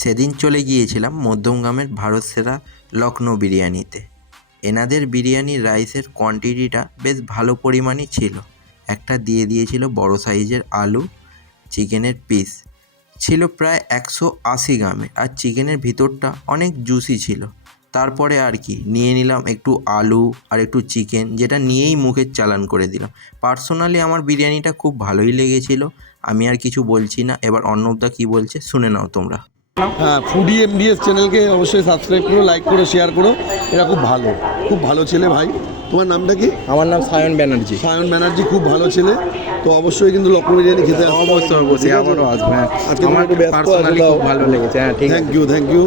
সেদিন চলে গিয়েছিলাম মধ্যমগ্রামের ভারত সেরা লখনৌ বিরিয়ানিতে। এনাদের বিরিয়ানির রাইসের কোয়ান্টিটিটা বেশ ভালো পরিমাণই ছিল। একটা দিয়ে দিয়েছিল বড় সাইজের আলু, চিকেনের পিস ছিল প্রায় 180 গ্রামের, আর চিকেনের ভিতরটা অনেক জুসি ছিল। তারপরে আর কি নিয়ে নিলাম একটু আলু আর একটু চিকেন, যেটা নিয়েই মুখের চালান করে দিলাম। পার্সোনালি আমার বিরিয়ানিটা খুব ভালোই লেগেছিল। আমি আর কিছু বলছি না, এবার অর্ণবদা কী বলছে শুনে নাও তোমরা। হ্যাঁ, ফুডি এমডিএস চ্যানেলকে অবশ্যই সাবস্ক্রাইব করো, লাইক করো, শেয়ার করো। এরা খুব ভালো ছেলে ভাই। তোমার নামটা কি? আমার নাম সায়ন ব্যানার্জি। সায়ন ব্যানার্জি খুব ভালো ছেলে। তো অবশ্যই কিন্তু লখনৌ বিরিয়ানি খেতে আসবে। অবশ্যই ঠিক আছে? আবারও আসবে। আজকে আমার একটু ব্যস্ত পার্সোনালি আছো। খুব ভালো লেগেছে। হ্যাঁ, ঠিক আছে। Thank you.